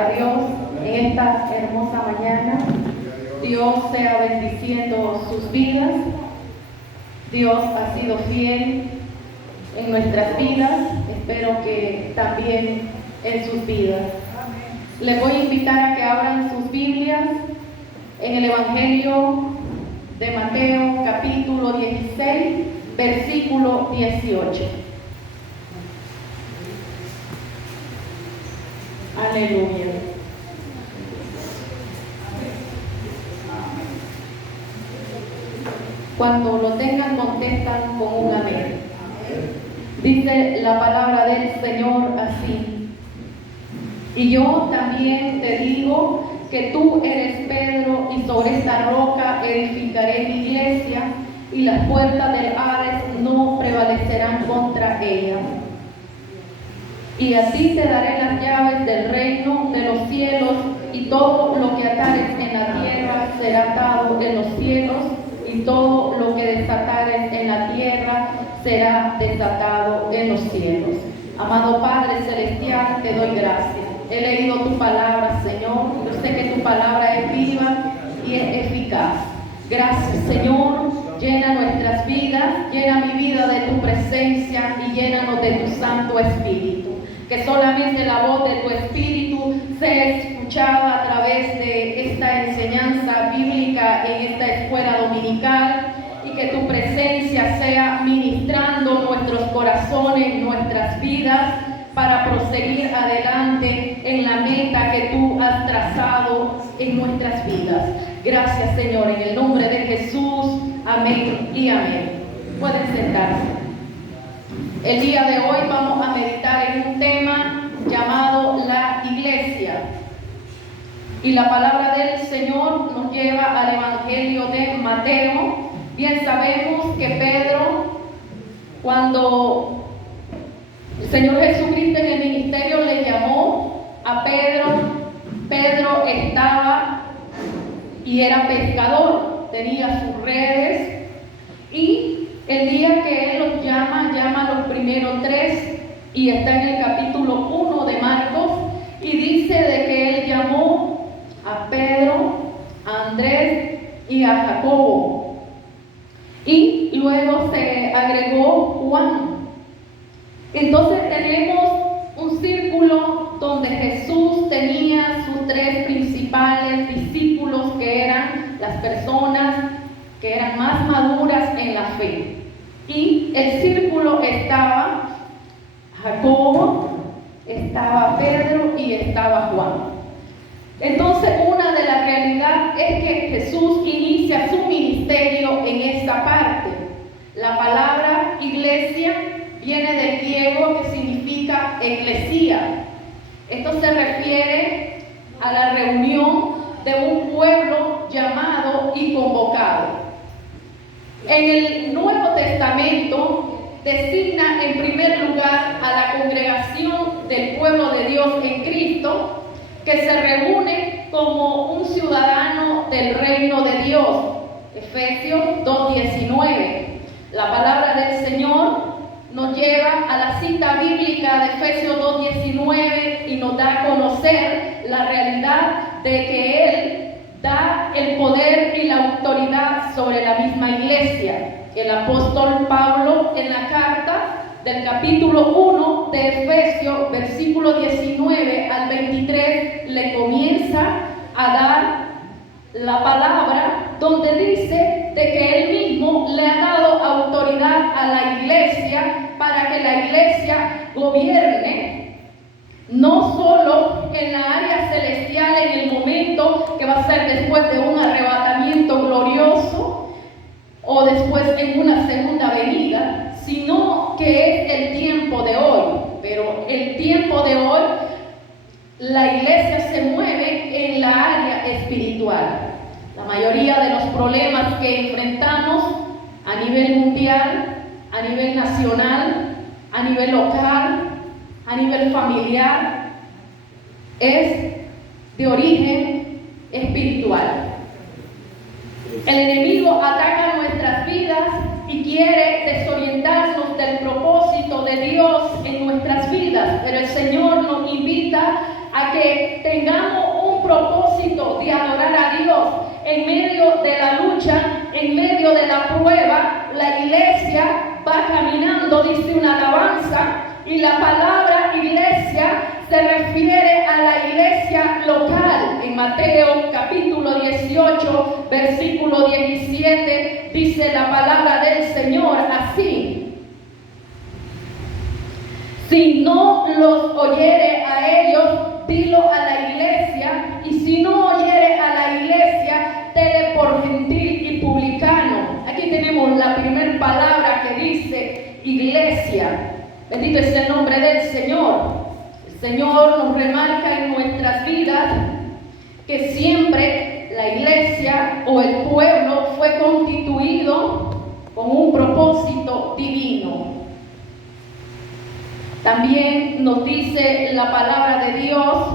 a Dios en esta hermosa mañana. Dios sea bendiciendo sus vidas. Dios ha sido fiel en nuestras vidas. Espero que también en sus vidas. Les voy a invitar a que abran sus Biblias en el Evangelio de Mateo, capítulo 16, versículo 18. Aleluya. Cuando lo tengan, contestan con un amén. Dice la palabra del Señor así: y yo también te digo que tú eres Pedro, y sobre esta roca edificaré mi iglesia, y las puertas del Hades no prevalecerán contra ella. Y a ti te daré las llaves del reino de los cielos, y todo lo que atares en la tierra será atado en los cielos, y todo lo que desatares en la tierra será desatado en los cielos. Amado Padre Celestial, te doy gracias. He leído tu palabra, Señor. Yo sé que tu palabra es viva y es eficaz. Gracias, Señor. Llena nuestras vidas, llena mi vida de tu presencia y llénanos de tu Santo Espíritu. Que solamente la voz de tu Espíritu sea escuchada a través de esta enseñanza bíblica en esta escuela dominical, y que tu presencia sea ministrando nuestros corazones, nuestras vidas, para proseguir adelante en la meta que tú has trazado en nuestras vidas. Gracias, Señor, en el nombre de Jesús. Amén y amén. Pueden sentarse. El día de hoy vamos a meditar en un tema llamado la iglesia. Y la palabra del Señor nos lleva al Evangelio de Mateo. Bien sabemos que Pedro, cuando el Señor Jesucristo en el ministerio le llamó a Pedro, Pedro estaba y era pescador, tenía sus redes, y el día que Él los llama a los primeros tres, y está en el capítulo 1 de Marcos, y dice de que Él llamó a Pedro, a Andrés y a Jacobo, y luego se agregó Juan. Entonces tenemos un círculo donde Jesús tenía sus tres principales discípulos, que eran las personas que eran más maduras en la fe. Y el círculo estaba Jacobo, estaba Pedro y estaba Juan. Entonces, una de las realidades es que Jesús inicia su ministerio en esta parte. La palabra iglesia viene del griego, que significa eclesía. Esto se refiere a la reunión de un pueblo llamado y convocado. En el Nuevo Testamento designa en primer lugar a la congregación del pueblo de Dios en Cristo, que se reúne como un ciudadano del reino de Dios. Efesios 2:19. La palabra del Señor nos lleva a la cita bíblica de Efesios 2:19 y nos da a conocer la realidad de que Él da el poder y la autoridad sobre la misma iglesia. El apóstol Pablo, en la carta del capítulo 1 de Efesios, versículo 19 al 23, le comienza a dar la palabra, donde dice de que Él mismo le ha dado autoridad a la iglesia para que la iglesia gobierne, no solo en la área celestial, en el momento que va a ser después de un arrebatamiento glorioso o después en una segunda venida, sino que es el tiempo de hoy. Pero el tiempo de hoy, la iglesia se mueve en la área espiritual. La mayoría de los problemas que enfrentamos a nivel mundial, a nivel nacional, a nivel local, a nivel familiar, es de origen espiritual. El enemigo ataca nuestras vidas y quiere desorientarnos del propósito de Dios en nuestras vidas, pero el Señor nos invita a a que tengamos un propósito de adorar a Dios en medio de la lucha, en medio de la prueba. La iglesia va caminando, dice una alabanza, y la palabra iglesia se refiere a la iglesia local. En Mateo capítulo 18, versículo 17, dice la palabra del Señor así: si no los oyere a ellos, dilo a la iglesia, y si no oyere a la iglesia, tele por gentil y publicano. Aquí tenemos la primera palabra que dice iglesia. Bendito es el nombre del Señor. El Señor nos remarca en nuestras vidas que siempre la iglesia o el pueblo fue constituido con un propósito divino. También nos dice la palabra de Dios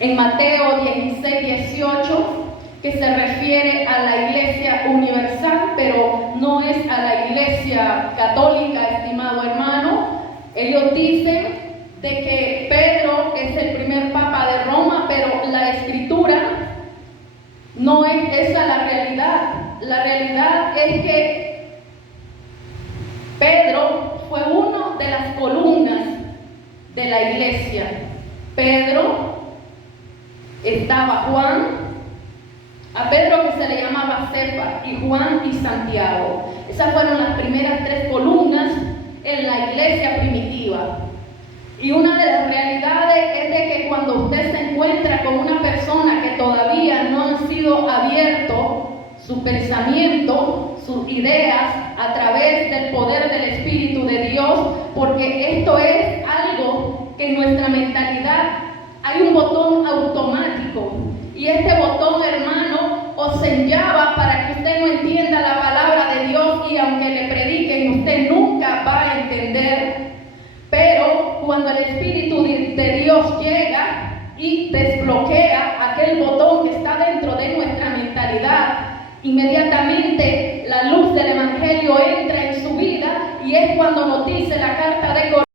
en Mateo 16, 18, que se refiere a la iglesia universal, pero no es a la iglesia católica, estimado hermano. Ellos dicen de que Pedro es el primer papa de Roma, pero la escritura no es esa la realidad. La realidad es que Pedro fue una de las columnas de la iglesia. Pedro, estaba Juan, a Pedro que se le llamaba Cefa, y Juan y Santiago. Esas fueron las primeras 3 columnas en la iglesia primitiva. Y una de las realidades es de que cuando usted se encuentra con una persona que todavía no han sido abiertos su pensamiento, sus ideas a través del poder del Espíritu de Dios, porque esto es algo que en nuestra mentalidad hay un botón automático, y este botón, hermano, os sellaba para que usted no entienda la palabra de Dios, y aunque le prediquen, usted nunca va a entender. Pero cuando el Espíritu de Dios llega y desbloquea aquel botón que está dentro de nuestra mentalidad, inmediatamente la luz del Evangelio entra en su vida, y es cuando nos dice la carta de Corintios